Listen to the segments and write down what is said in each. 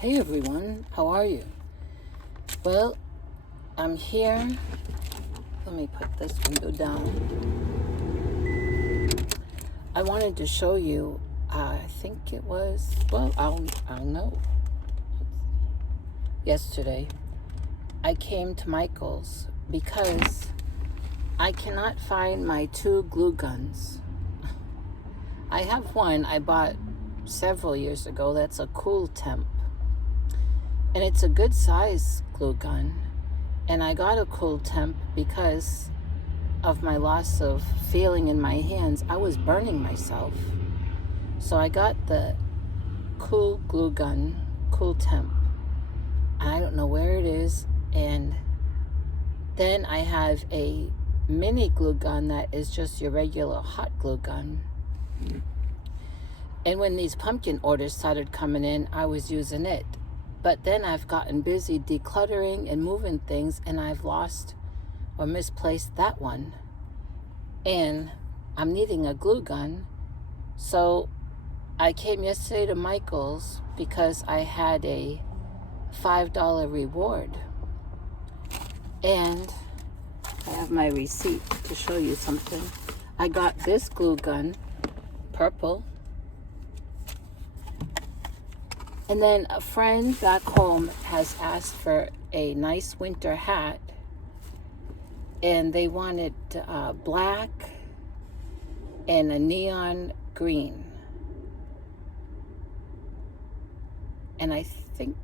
Hey everyone, how are you? Well, I'm here. Let me put this window down. I wanted to show you, I think it was, well, I'll know. Yesterday, I came to Michael's because I cannot find my 2 glue guns. I have one I bought several years ago that's a Cool Temp. And it's a good size glue gun. And I got a Cool Temp because of my loss of feeling in my hands. I was burning myself. So I got the Cool glue gun, Cool Temp. I don't know where it is. And then I have a mini glue gun that is just your regular hot glue gun. And when these pumpkin orders started coming in, I was using it. But then I've gotten busy decluttering and moving things, and I've lost or misplaced that one. And I'm needing a glue gun. So I came yesterday to Michael's because I had a $5 reward. And I have my receipt to show you something. I got this glue gun, purple. And then a friend back home has asked for a nice winter hat, and they wanted black and a neon green. And I think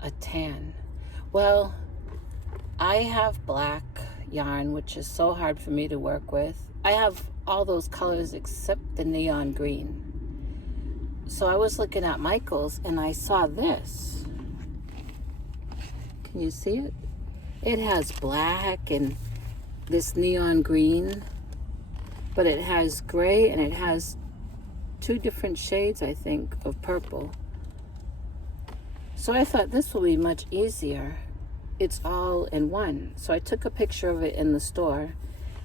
a tan. Well, I have black yarn, which is so hard for me to work with. I have all those colors except the neon green. So I was looking at Michael's and I saw this. Can you see it? It has black and this neon green, but it has gray and it has 2 different shades, I think, of purple. So I thought this will be much easier. It's all in one. So I took a picture of it in the store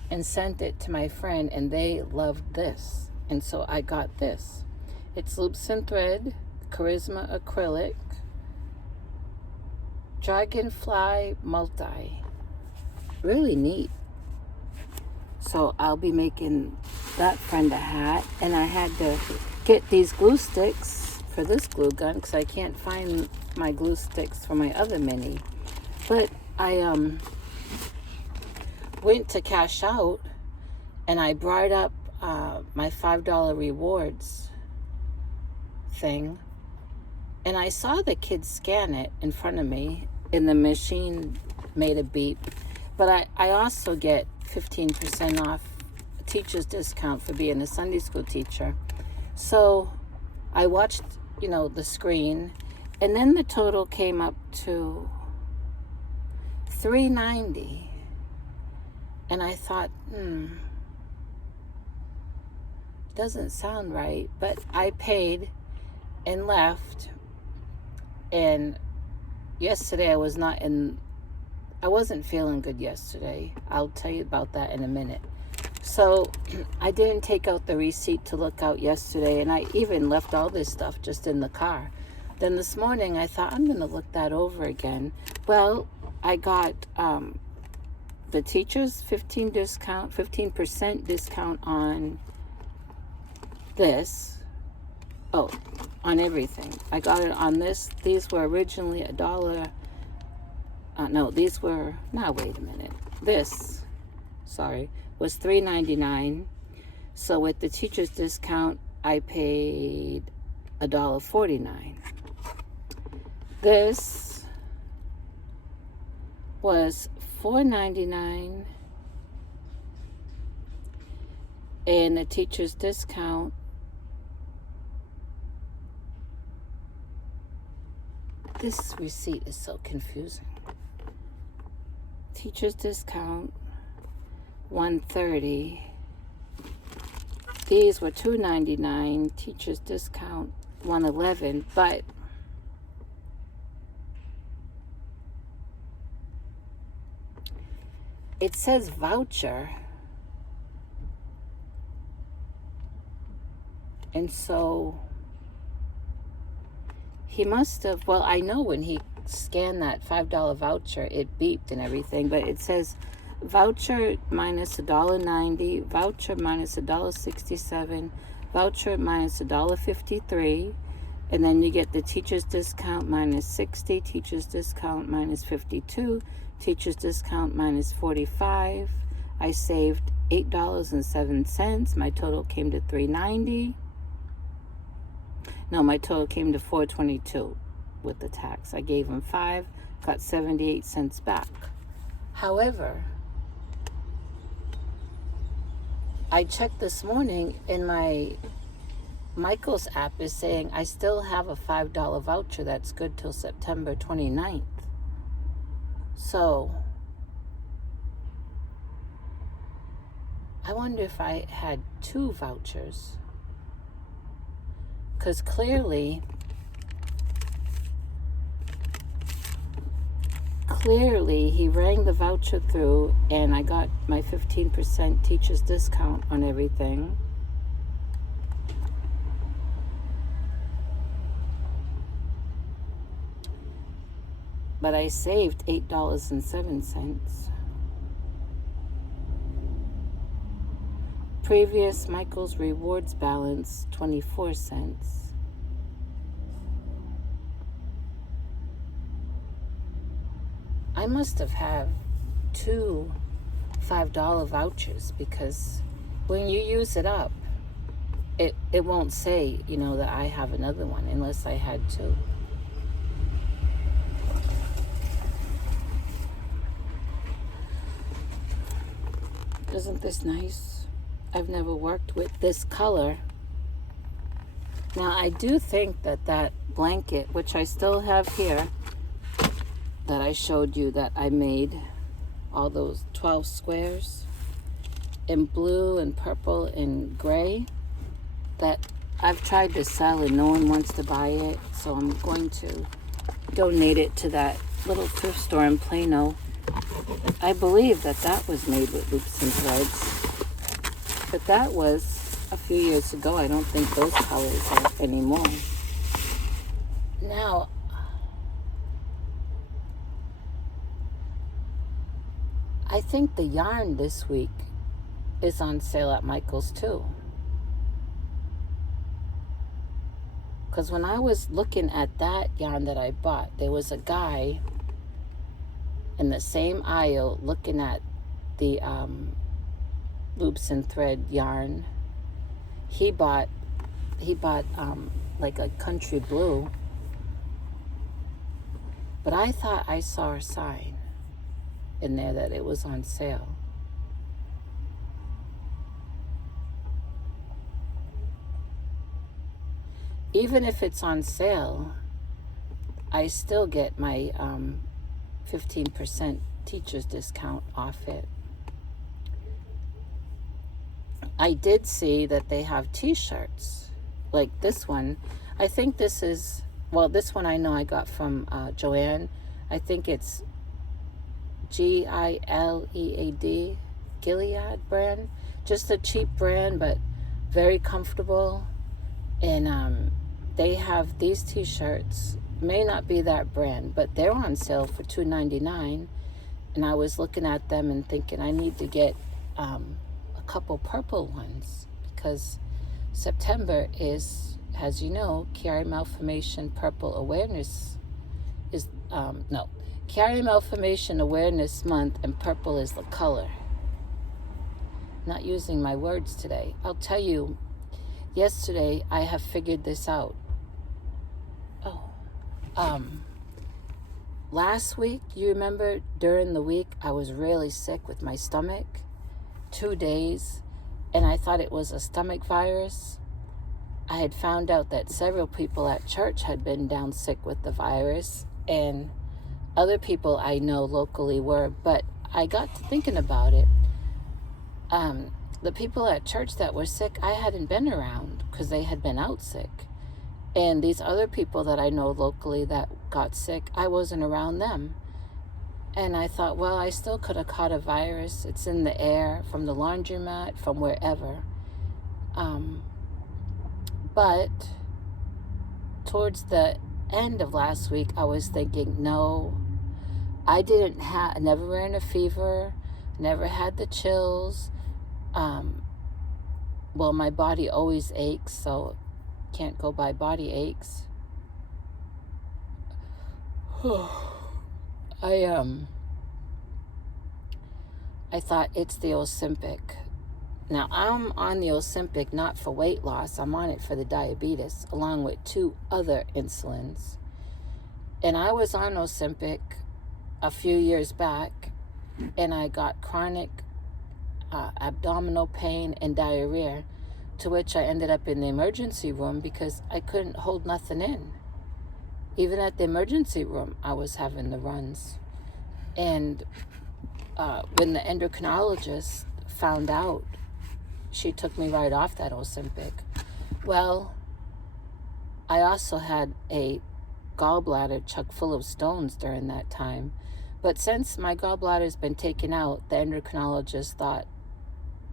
and sent it to my friend, and they loved this. And so I got this. It's loops and thread, Charisma acrylic, dragonfly multi. Really neat. So I'll be making that friend a hat. And I had to get these glue sticks for this glue gun because I can't find my glue sticks for my other mini. But I went to cash out and I brought up my $5 rewards thing, and I saw the kids scan it in front of me, and the machine made a beep. But I also get 15% off a teacher's discount for being a Sunday school teacher. So I watched, the screen, and then the total came up to $390, and I thought, doesn't sound right. But I paid and left. And yesterday I wasn't feeling good yesterday. I'll tell you about that in a minute. So I didn't take out the receipt to look out yesterday, and I even left all this stuff just in the car. Then this morning I thought, I'm going to look that over again. Well, I got the teacher's 15% discount on this. Oh, on everything. I got it on this. These were originally $1. No, these were, now wait a minute. This, sorry, was $3.99. So with the teacher's discount, I paid $1.49. This was $4.99. And the teacher's discount, this receipt is so confusing. Teacher's discount, $1.30. These were $2.99. Teacher's discount, $1.11. But it says voucher. And so He must have, well, I know when he scanned that $5 voucher, it beeped and everything, but it says voucher minus $1.90, voucher minus $1.67, voucher minus $1.53, and then you get the teacher's discount minus 60, teacher's discount minus 52, teacher's discount minus 45. I saved $8.07. My total came to $3.90. No, my total came to $4.22 with the tax. I gave him 5, got 78 cents back. However, I checked this morning and my Michael's app is saying I still have a $5 voucher that's good till September 29th. So I wonder if I had 2 vouchers. Because clearly he rang the voucher through and I got my 15% teacher's discount on everything. But I saved $8.07. Previous Michael's rewards balance, 24 cents. I must have had 2 $5 vouchers because when you use it up, it won't say, that I have another one unless I had 2. Isn't this nice? I've never worked with this color. Now, I do think that blanket, which I still have here, that I showed you that I made, all those 12 squares, in blue and purple and gray, that I've tried to sell and no one wants to buy it, so I'm going to donate it to that little thrift store in Plano. I believe that was made with loops and threads. But that was a few years ago. I don't think those colors are anymore. Now, I think the yarn this week is on sale at Michael's too. Because when I was looking at that yarn that I bought, there was a guy in the same aisle looking at the loops and thread yarn. He bought like a country blue, but I thought I saw a sign in there that it was on sale. Even if it's on sale, I still get my 15% teacher's discount off it. I did see that they have t-shirts like this one. I think this is, this one I know I got from Joanne. I think it's Gilead, Gilead brand. Just a cheap brand, but very comfortable. And they have these t-shirts. May not be that brand, but they're on sale for $2.99. And I was looking at them and thinking I need to get a couple purple ones because September is, as you know, Carry Malformation Purple Awareness is, Carry Malformation Awareness Month, and purple is the color. Not using my words today. I'll tell you, yesterday I have figured this out. Last week, you remember during the week, I was really sick with my stomach, 2 days, and I thought it was a stomach virus. I had found out that several people at church had been down sick with the virus, and other people I know locally were, but I got to thinking about it. The people at church that were sick, I hadn't been around because they had been out sick. And these other people that I know locally that got sick, I wasn't around them. And I thought, well, I still could have caught a virus. It's in the air, from the laundromat, from wherever. But towards the end of last week, I was thinking, no, I never ran a fever, never had the chills. Well, my body always aches, so can't go by body aches. I thought it's the Ozempic. Now, I'm on the Ozempic not for weight loss. I'm on it for the diabetes, along with 2 other insulins. And I was on Ozempic a few years back, and I got chronic abdominal pain and diarrhea, to which I ended up in the emergency room because I couldn't hold nothing in. Even at the emergency room, I was having the runs. And when the endocrinologist found out, she took me right off that Ozempic. Well, I also had a gallbladder chock full of stones during that time. But since my gallbladder's been taken out, the endocrinologist thought,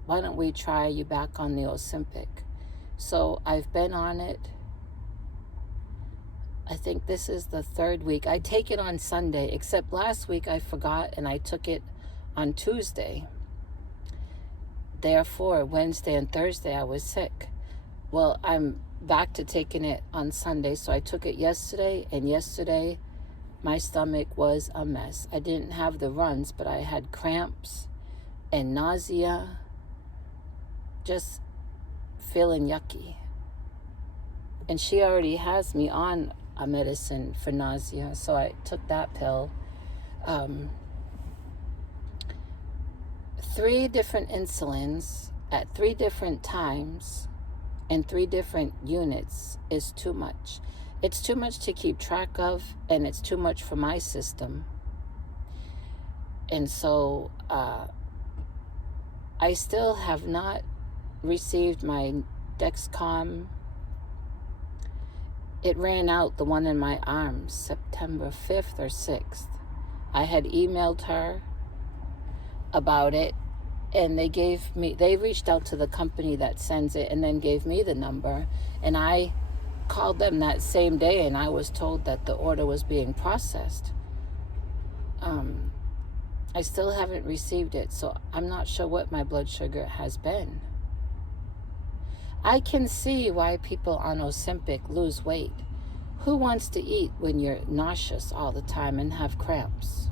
why don't we try you back on the Ozempic? So I've been on it. I think this is the 3rd week. I take it on Sunday, except last week I forgot and I took it on Tuesday. Therefore, Wednesday and Thursday I was sick. Well, I'm back to taking it on Sunday, so I took it yesterday, and yesterday my stomach was a mess. I didn't have the runs, but I had cramps and nausea, just feeling yucky. And she already has me on a medicine for nausea, so I took that pill. 3 different insulins at 3 different times and 3 different units is too much. It's too much to keep track of, and it's too much for my system. And so I still have not received my Dexcom. It ran out, the one in my arm, September 5th or 6th. I had emailed her about it, and they reached out to the company that sends it and then gave me the number, and I called them that same day, and I was told that the order was being processed. I still haven't received it, so I'm not sure what my blood sugar has been. I can see why people on Ozempic lose weight. Who wants to eat when you're nauseous all the time and have cramps?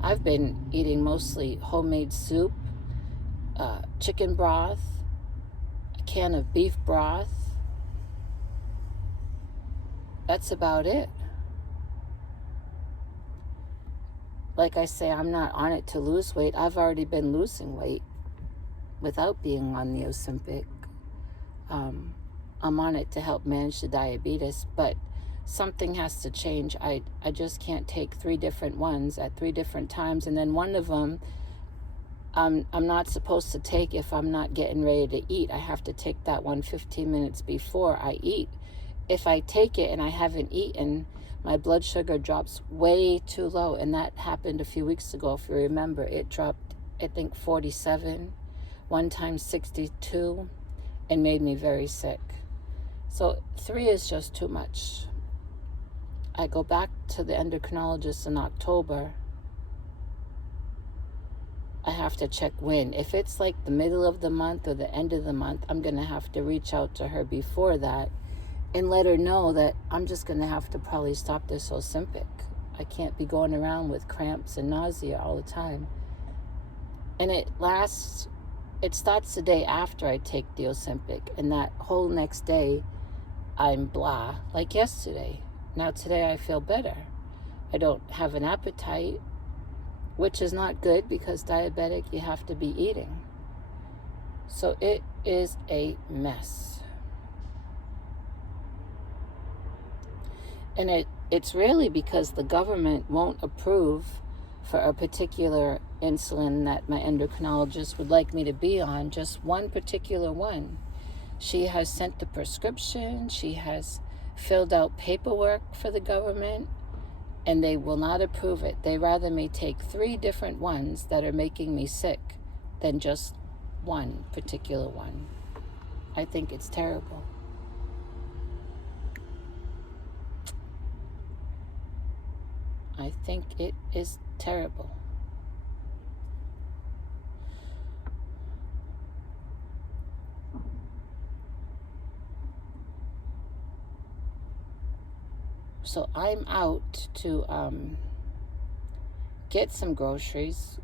I've been eating mostly homemade soup, chicken broth, a can of beef broth. That's about it. Like I say, I'm not on it to lose weight. I've already been losing weight without being on the Ozempic. I'm on it to help manage the diabetes, but something has to change. I just can't take 3 different ones at 3 different times, and then one of them I'm not supposed to take if I'm not getting ready to eat. I have to take that one 15 minutes before I eat. If I take it and I haven't eaten, my blood sugar drops way too low, and that happened a few weeks ago. If you remember, it dropped, I think, 47, one time 62, and made me very sick. So 3 is just too much. I go back to the endocrinologist in October. I have to check when. If it's like the middle of the month or the end of the month, I'm going to have to reach out to her before that and let her know that I'm just going to have to probably stop this Ozempic. I can't be going around with cramps and nausea all the time. And it starts the day after I take the Ozempic, and that whole next day I'm blah, like yesterday. Now today I feel better. I don't have an appetite, which is not good because diabetic, you have to be eating. So it is a mess. And it's really because the government won't approve for a particular insulin that my endocrinologist would like me to be on, just one particular one. She has sent the prescription, she has filled out paperwork for the government, and they will not approve it. They rather me take 3 different ones that are making me sick than just one particular one. I think it's terrible. I think it is terrible. So I'm out to get some groceries.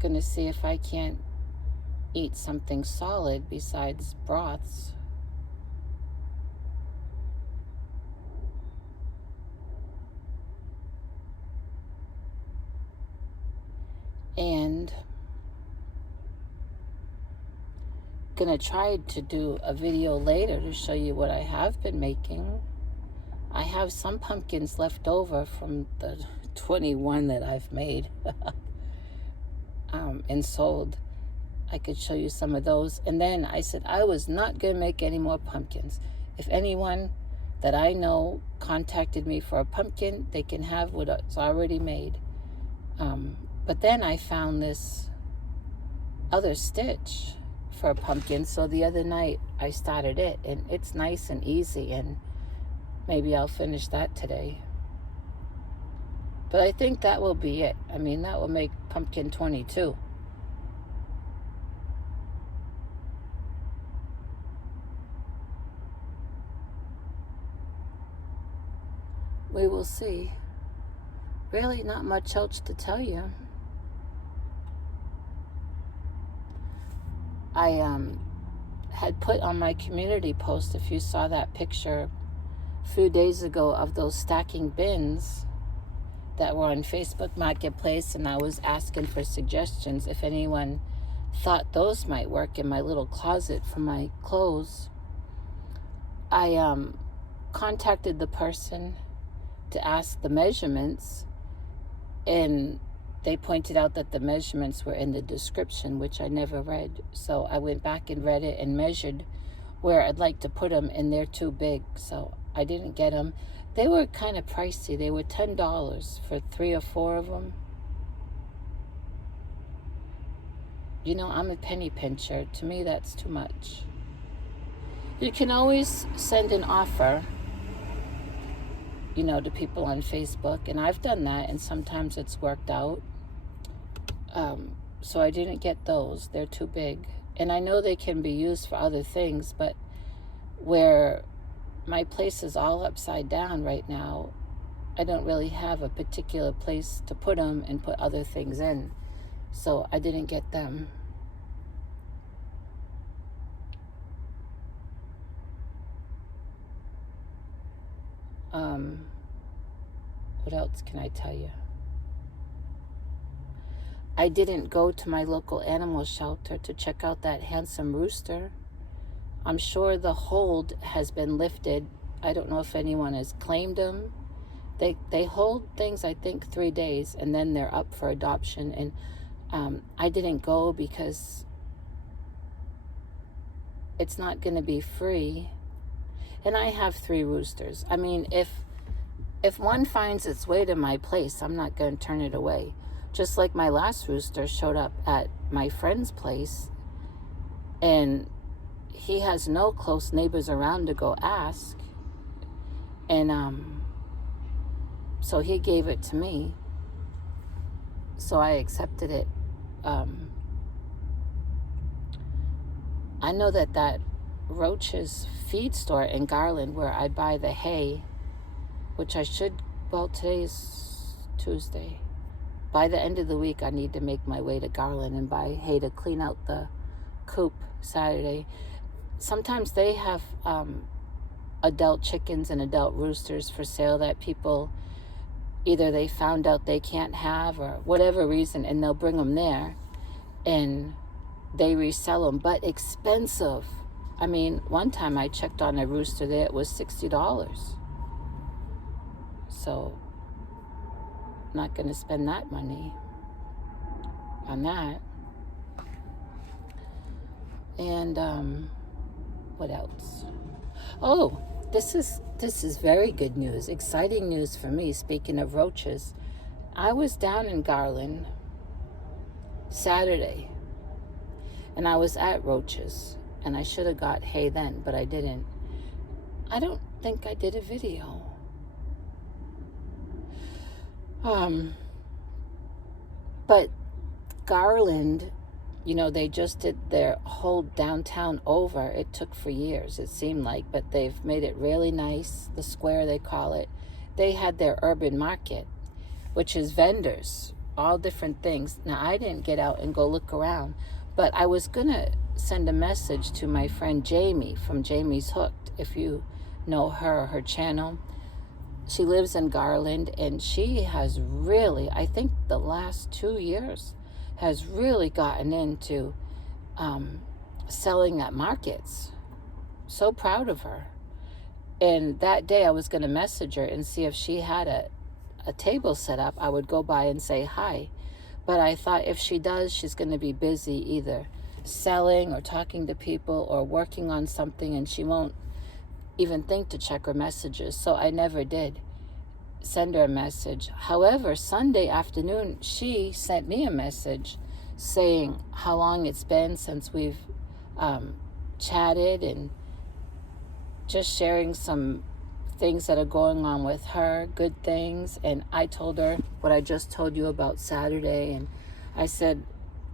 Gonna see if I can't eat something solid besides broths. And gonna try to do a video later to show you what I have been making. I have some pumpkins left over from the 21 that I've made and sold. I could show you some of those. And then I said I was not going to make any more pumpkins. If anyone that I know contacted me for a pumpkin, they can have what's already made. But then I found this other stitch for a pumpkin. So the other night I started it, and it's nice and easy, and maybe I'll finish that today. But I think that will be it. I mean, that will make pumpkin 22. We will see. Really not much else to tell you. I had put on my community post, if you saw that picture a few days ago, of those stacking bins that were on Facebook Marketplace, and I was asking for suggestions if anyone thought those might work in my little closet for my clothes. I contacted the person to ask the measurements, and they pointed out that the measurements were in the description, which I never read. So I went back and read it and measured where I'd like to put them, and they're too big, so I didn't get them. They were kind of pricey. They were $10 for 3 or 4 of them. You know, I'm a penny pincher. To me, that's too much. You can always send an offer, you know, to people on Facebook, and I've done that, and sometimes it's worked out. So I didn't get those. They're too big. And I know they can be used for other things, but where my place is all upside down right now, I don't really have a particular place to put them and put other things in. So I didn't get them. What else can I tell you? I didn't go to my local animal shelter to check out that handsome rooster. I'm sure the hold has been lifted. I don't know if anyone has claimed them. They hold things, I think, 3 days, and then they're up for adoption. And I didn't go because it's not going to be free. And I have 3 roosters. I mean, if one finds its way to my place, I'm not going to turn it away. Just like my last rooster showed up at my friend's place, and he has no close neighbors around to go ask. And so he gave it to me. So I accepted it. I know that Roach's feed store in Garland, where I buy the hay, which I should, well, today's Tuesday. By the end of the week, I need to make my way to Garland and buy hay to clean out the coop Saturday. Sometimes they have adult chickens and adult roosters for sale that people, either they found out they can't have or whatever reason, and they'll bring them there and they resell them, but expensive. I mean, one time I checked on a rooster there, it was $60. So I'm not going to spend that money on that. And what else? Oh, this is very good news, exciting news for me. Speaking of roaches, I was down in Garland Saturday, and I was at Roaches, and I should have got hay then, but I didn't. I don't think I did a video. Um, but Garland, they just did their whole downtown over. It took for years, it seemed like, but they've made it really nice. The square, they call it. They had their urban market, which is vendors, all different things. Now, I didn't get out and go look around, but I was going to send a message to my friend Jamie from Jamie's Hooked, if you know her channel. She lives in Garland, and she has really, I think the last 2 years, has really gotten into selling at markets. So proud of her. And that day I was going to message her and see if she had a table set up. I would go by and say hi. But I thought if she does, she's going to be busy either selling or talking to people or working on something, and she won't even think to check her messages. So I never did send her a message. However, Sunday afternoon, she sent me a message saying how long it's been since we've chatted, and just sharing some things that are going on with her, good things. And I told her what I just told you about Saturday, and I said,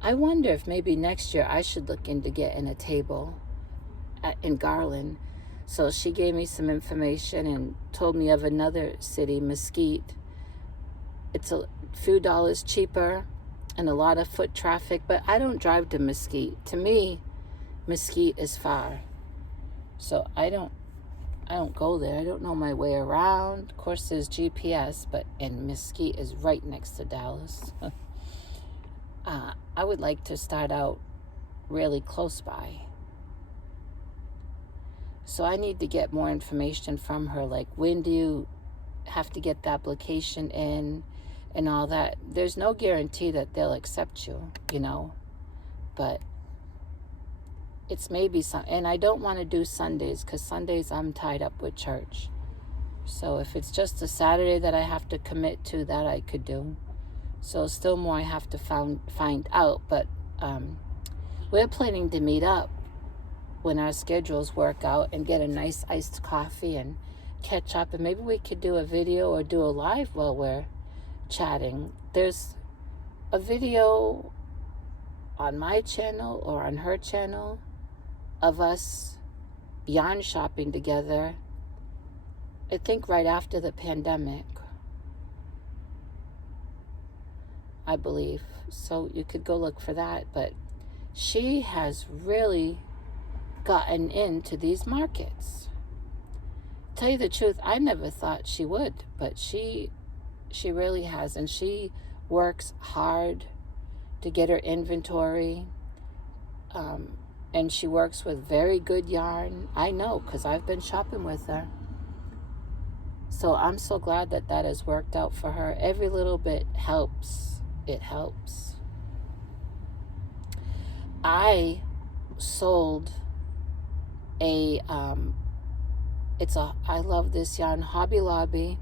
I wonder if maybe next year I should look into getting a table in Garland. So she gave me some information and told me of another city, Mesquite. It's a few dollars cheaper and a lot of foot traffic, but I don't drive to Mesquite. To me, Mesquite is far. So I don't go there. I don't know my way around. Of course, there's GPS, and Mesquite is right next to Dallas. I would like to start out really close by. So I need to get more information from her, like when do you have to get the application in and all that. There's no guarantee that they'll accept you, but it's maybe some. And I don't want to do Sundays, because Sundays I'm tied up with church. So if it's just a Saturday that I have to commit to, that I could do. So still more I have to find out, but we're planning to meet up when our schedules work out and get a nice iced coffee and catch up, and maybe we could do a video or do a live while we're chatting. There's a video on my channel or on her channel of us yarn shopping together, I think right after the pandemic, I believe. So you could go look for that. But she has really gotten into these markets. Tell you the truth, I never thought she would, but she really has, and she works hard to get her inventory, and she works with very good yarn. I know, because I've been shopping with her. So I'm so glad that has worked out for her. Every little bit helps. It helps. I sold I love this yarn, Hobby Lobby.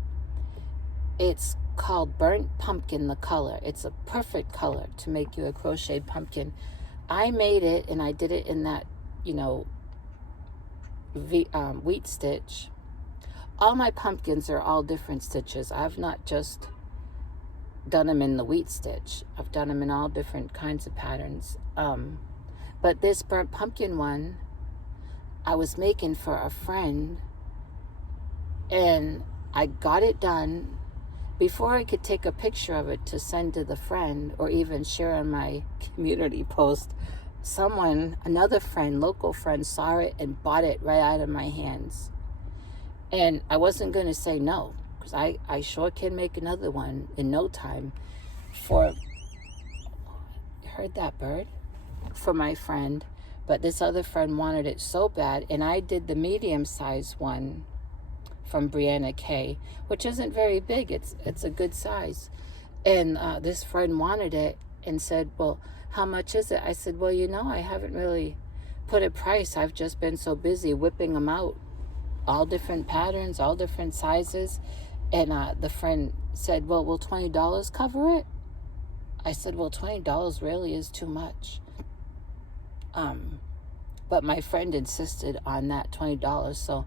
It's called Burnt Pumpkin, the color. It's a perfect color to make you a crocheted pumpkin. I made it, and I did it in that, wheat stitch. All my pumpkins are all different stitches. I've not just done them in the wheat stitch. I've done them in all different kinds of patterns. But this burnt pumpkin one, I was making for a friend, and I got it done. Before I could take a picture of it to send to the friend or even share on my community post, another friend, local friend, saw it and bought it right out of my hands. And I wasn't going to say no, because I sure can make another one in no time you heard that bird? For my friend. But this other friend wanted it so bad, and I did the medium-sized one from Brianna K, which isn't very big. It's a good size. And this friend wanted it and said, well, how much is it? I said, well, I haven't really put a price. I've just been so busy whipping them out. All different patterns, all different sizes. And the friend said, well, will $20 cover it? I said, well, $20 really is too much. But my friend insisted on that $20, so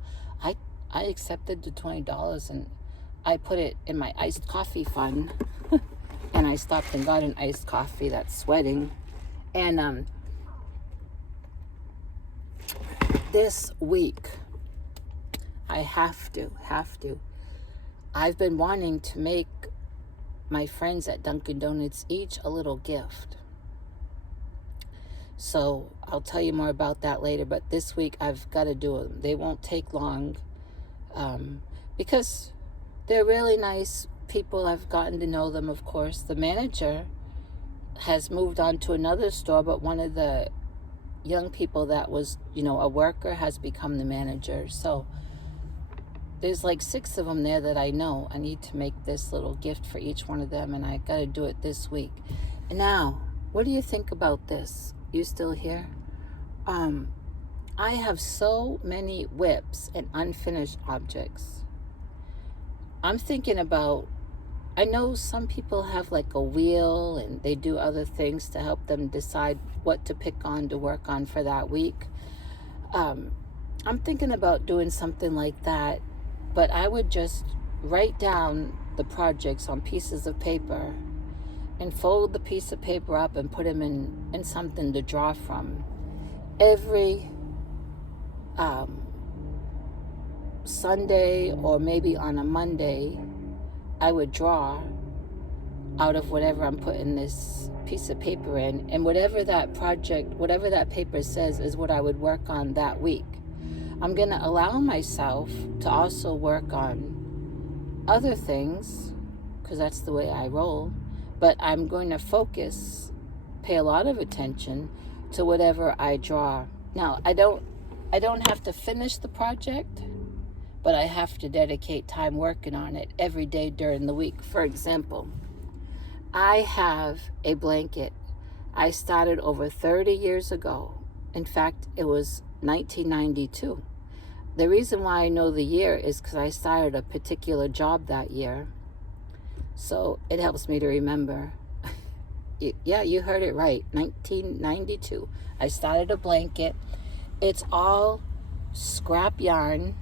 I accepted the $20, and I put it in my iced coffee fund. And I stopped and got an iced coffee that's sweating. And this week, I have to. I've been wanting to make my friends at Dunkin' Donuts each a little gift. So I'll tell you more about that later. But this week, I've got to do them. They won't take long because they're really nice people. I've gotten to know them, of course. The manager has moved on to another store, but one of the young people that was, a worker has become the manager. So there's like 6 of them there that I know. I need to make this little gift for each one of them, and I got to do it this week. And now, what do you think about this? You still here? I have so many whips and unfinished objects. I'm thinking about, I know some people have like a wheel and they do other things to help them decide what to pick on to work on for that week. I'm thinking about doing something like that, but I would just write down the projects on pieces of paper and fold the piece of paper up and put them in something to draw from. Every Sunday or maybe on a Monday, I would draw out of whatever I'm putting this piece of paper in, and whatever that paper says is what I would work on that week. I'm going to allow myself to also work on other things because that's the way I roll, but I'm going to pay a lot of attention to whatever I draw. Now, I don't have to finish the project, but I have to dedicate time working on it every day during the week. For example, I have a blanket I started over 30 years ago. In fact, it was 1992. The reason why I know the year is because I started a particular job that year. So it helps me to remember. Yeah, you heard it right. 1992. I started a blanket. It's all scrap yarn.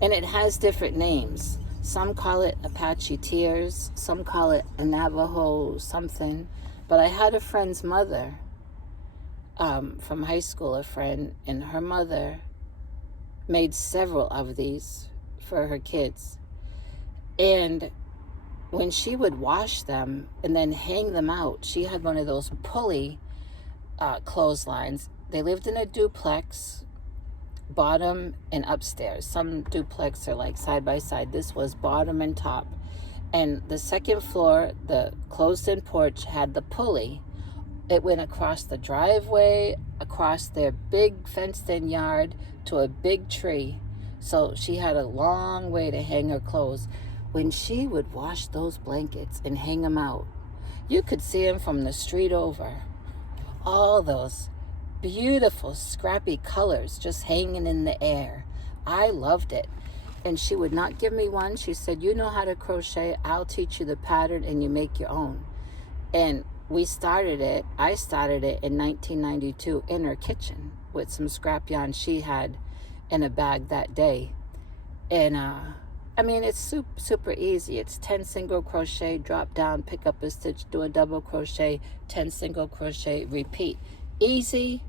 And it has different names. Some call it Apache Tears. Some call it a Navajo something. But I had a friend's mother from high school, a friend, and her mother made several of these for her kids. And when she would wash them and then hang them out, she had one of those pulley clotheslines. They lived in a duplex, bottom and upstairs. Some duplex are like side by side. This was bottom and top. And the second floor, the closed-in porch, had the pulley. It went across the driveway, across their big fenced-in yard to a big tree. So she had a long way to hang her clothes. When she would wash those blankets and hang them out, you could see them from the street over. All those beautiful scrappy colors just hanging in the air. I loved it. And she would not give me one. She said, you know how to crochet, I'll teach you the pattern and you make your own. And I started it in 1992 in her kitchen with some scrap yarn she had in a bag that day. And it's super easy. It's 10 single crochet, drop down, pick up a stitch, do a double crochet, 10 single crochet, repeat. Easy,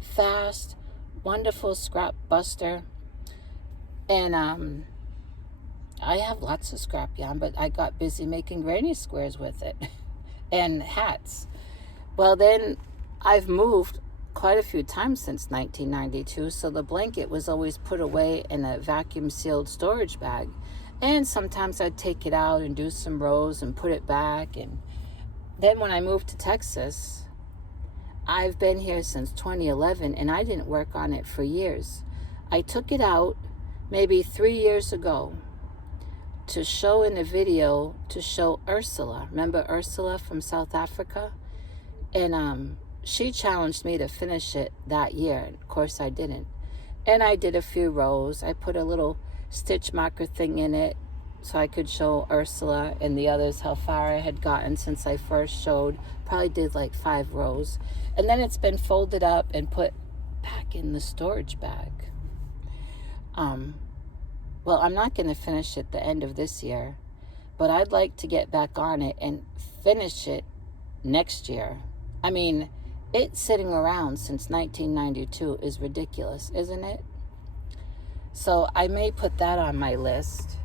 fast, wonderful scrap buster. And I have lots of scrap yarn, but I got busy making granny squares with it and hats. Well, then I've moved quite a few times since 1992, so the blanket was always put away in a vacuum sealed storage bag. And sometimes I'd take it out and do some rows and put it back. And then when I moved to Texas, I've been here since 2011 and I didn't work on it for years. I took it out maybe 3 years ago to show in a video to show Ursula. Remember Ursula from South Africa? And she challenged me to finish it that year. And of course I didn't. And I did a few rows. I put a little stitch marker thing in it so I could show Ursula and the others how far I had gotten since I first showed. Probably did like 5 rows. And then it's been folded up and put back in the storage bag. Well, I'm not going to finish it the end of this year, but I'd like to get back on it and finish it next year. I mean, it's sitting around since 1992 is ridiculous, isn't it? So I may put that on my list.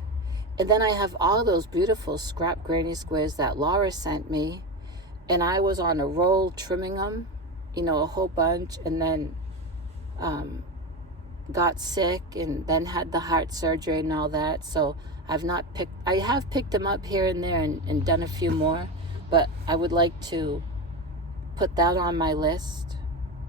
And then I have all those beautiful scrap granny squares that Laura sent me. And I was on a roll trimming them, a whole bunch. And then got sick and then had the heart surgery and all that. So I have picked them up here and there and done a few more. But I would like to put that on my list.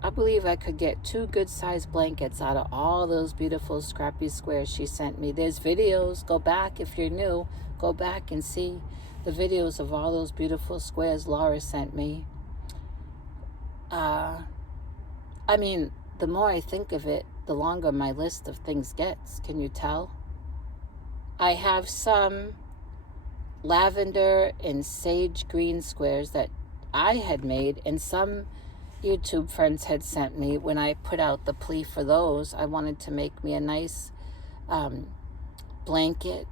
I believe I could get 2 good-sized blankets out of all those beautiful scrappy squares she sent me. There's videos. Go back if you're new. Go back and see the videos of all those beautiful squares Laura sent me. I mean, the more I think of it, the longer my list of things gets. Can you tell? I have some lavender and sage green squares that I had made, and some YouTube friends had sent me. When I put out the plea for those, I wanted to make me a nice blanket.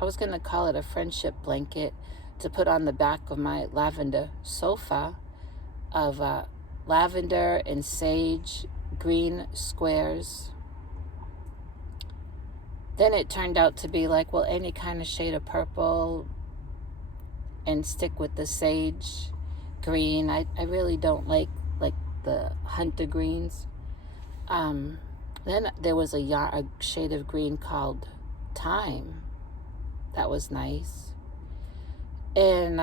I was going to call it a friendship blanket to put on the back of my lavender sofa of lavender and sage green squares. Then it turned out to be like, well, any kind of shade of purple, and stick with the sage green. I really don't like the hunter greens. Then there was a shade of green called Thyme. That was nice. And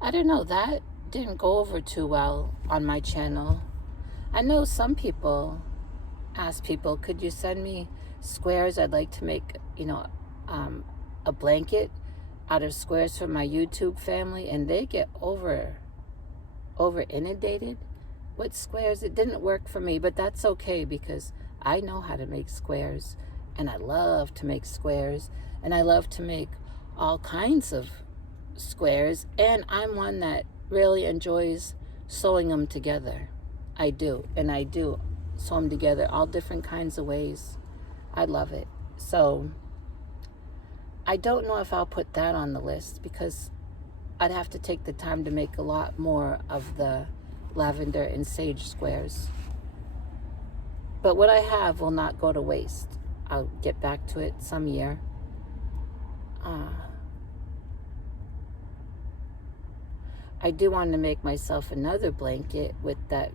I don't know, that didn't go over too well on my channel. I know some people ask people, could you send me squares? I'd like to make, a blanket out of squares for my YouTube family, and they get over inundated with squares. It didn't work for me, but that's okay because I know how to make squares, and I love to make squares, and I love to make all kinds of squares, and I'm one that really enjoys sewing them together. I do, and I do sew them together all different kinds of ways. I love it. So I don't know if I'll put that on the list because I'd have to take the time to make a lot more of the lavender and sage squares. But what I have will not go to waste. I'll get back to it some year. I do want to make myself another blanket with that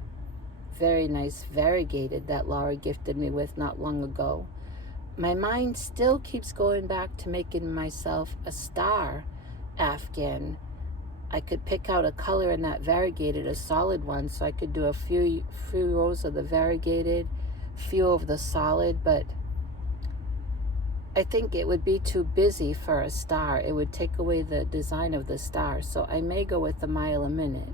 very nice variegated that Laura gifted me with not long ago. My mind still keeps going back to making myself a star afghan. I could pick out a color in that variegated, a solid one, so I could do a few rows of the variegated, few of the solid, but I think it would be too busy for a star. It would take away the design of the star, so I may go with the mile a minute,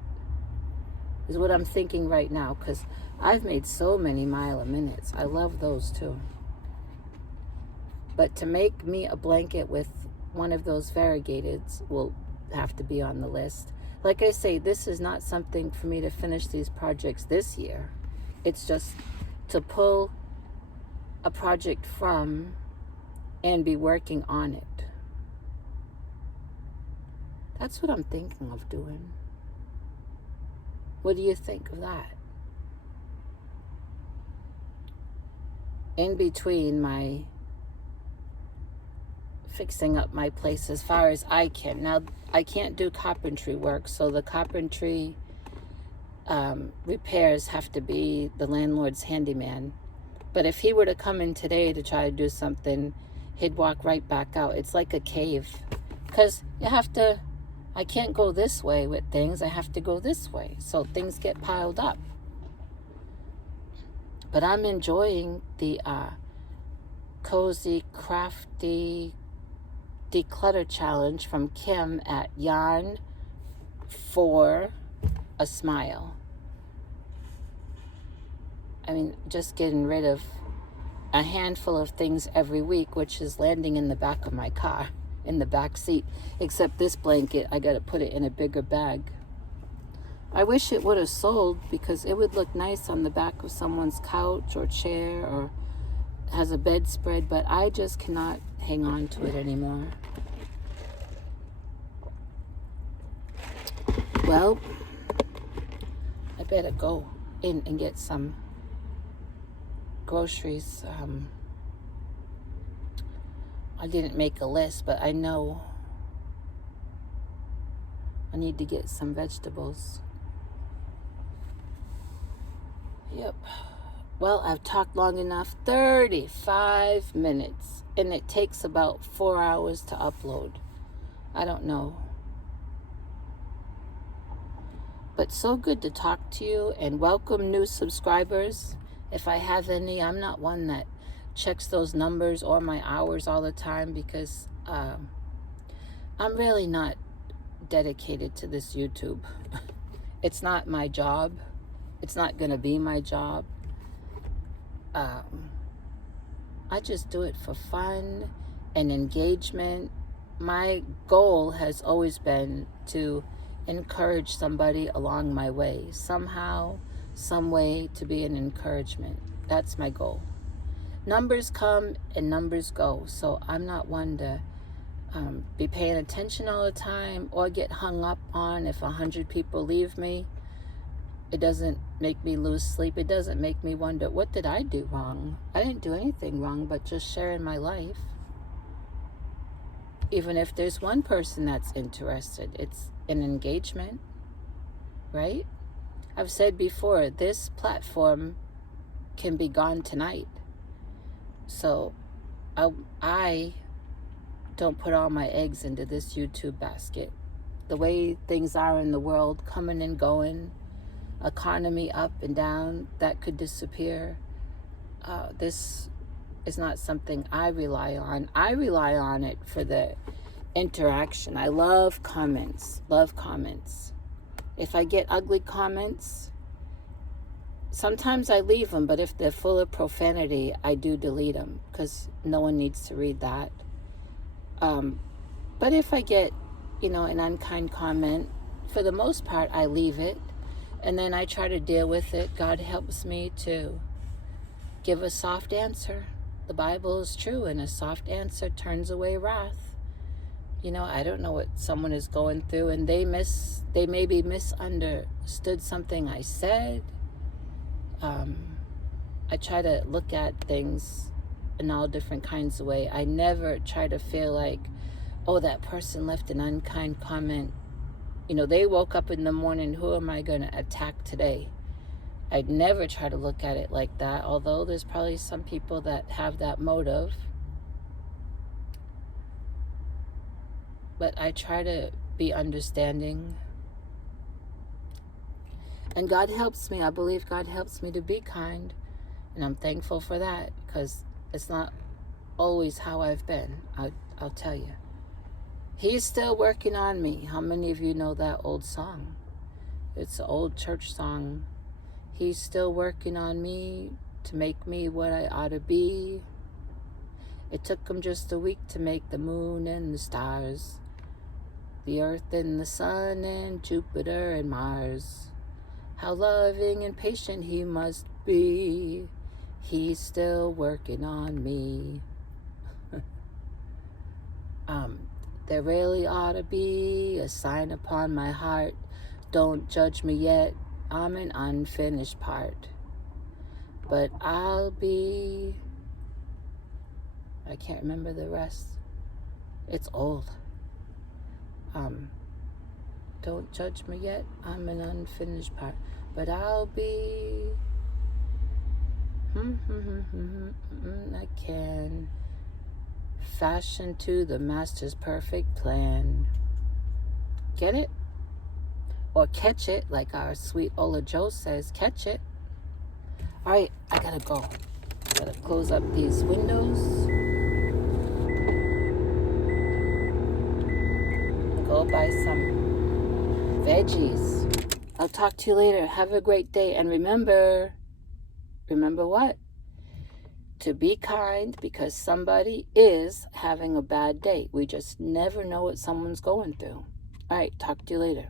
is what I'm thinking right now, because I've made so many mile a minutes. I love those too. But to make me a blanket with one of those variegateds will have to be on the list. Like I say, this is not something for me to finish these projects this year. It's just to pull a project from and be working on it. That's what I'm thinking of doing. What do you think of that? In between my fixing up my place as far as I can. Now, I can't do carpentry work, so the carpentry repairs have to be the landlord's handyman. But if he were to come in today to try to do something, he'd walk right back out. It's like a cave. Because I can't go this way with things. I have to go this way. So things get piled up. But I'm enjoying the cozy, crafty declutter challenge from Kim at Yarn for a Smile. I mean, just getting rid of a handful of things every week, which is landing in the back of my car, in the back seat. Except this blanket, I got to put it in a bigger bag. I wish it would have sold because it would look nice on the back of someone's couch or chair or has a bedspread, but I just cannot hang on to it anymore. Well, I better go in and get some groceries. I didn't make a list, but I know I need to get some vegetables. Yep. Well, I've talked long enough. 35 minutes. And it takes about 4 hours to upload. I don't know. But so good to talk to you, and welcome new subscribers. If I have any, I'm not one that checks those numbers or my hours all the time, because I'm really not dedicated to this YouTube. It's not my job. It's not going to be my job. I just do it for fun and engagement. My goal has always been to encourage somebody along my way, somehow, some way, to be an encouragement. That's my goal. Numbers come and numbers go, so I'm not one to be paying attention all the time or get hung up on if 100 people leave me. It doesn't make me lose sleep. It doesn't make me wonder, what did I do wrong? I didn't do anything wrong but just sharing my life. Even if there's one person that's interested, it's an engagement, right? I've said before, this platform can be gone tonight. So I don't put all my eggs into this YouTube basket. The way things are in the world, coming and going, economy up and down, that could disappear. This is not something I rely on. I rely on it for the interaction. I love comments, If I get ugly comments, sometimes I leave them, but if they're full of profanity, I do delete them, because no one needs to read that. But if I get, an unkind comment, for the most part, I leave it, and then I try to deal with it. God helps me to give a soft answer. The Bible is true, and a soft answer turns away wrath. I don't know what someone is going through, and they maybe misunderstood something I said. I try to look at things in all different kinds of ways. I never try to feel like, oh, that person left an unkind comment. They woke up in the morning, who am I going to attack today? I'd never try to look at it like that, although there's probably some people that have that motive. But I try to be understanding. And God helps me. I believe God helps me to be kind. And I'm thankful for that, because it's not always how I've been. I'll tell you. He's still working on me. How many of you know that old song? It's an old church song. He's still working on me to make me what I ought to be. It took him just a week to make the moon and the stars, the earth and the sun and Jupiter and Mars. How loving and patient he must be. He's still working on me. There really ought to be a sign upon my heart. Don't judge me yet. I'm an unfinished part. But I'll be... I can't remember the rest. It's old. Don't judge me yet. I'm an unfinished part. But I'll be... I can fashion to the master's perfect plan. Get it? Or catch it, like our sweet Ola Joe says, catch it. All right, I gotta go. Gotta close up these windows. Go buy some veggies. I'll talk to you later. Have a great day. And remember what? To be kind, because somebody is having a bad day. We just never know what someone's going through. All right, talk to you later.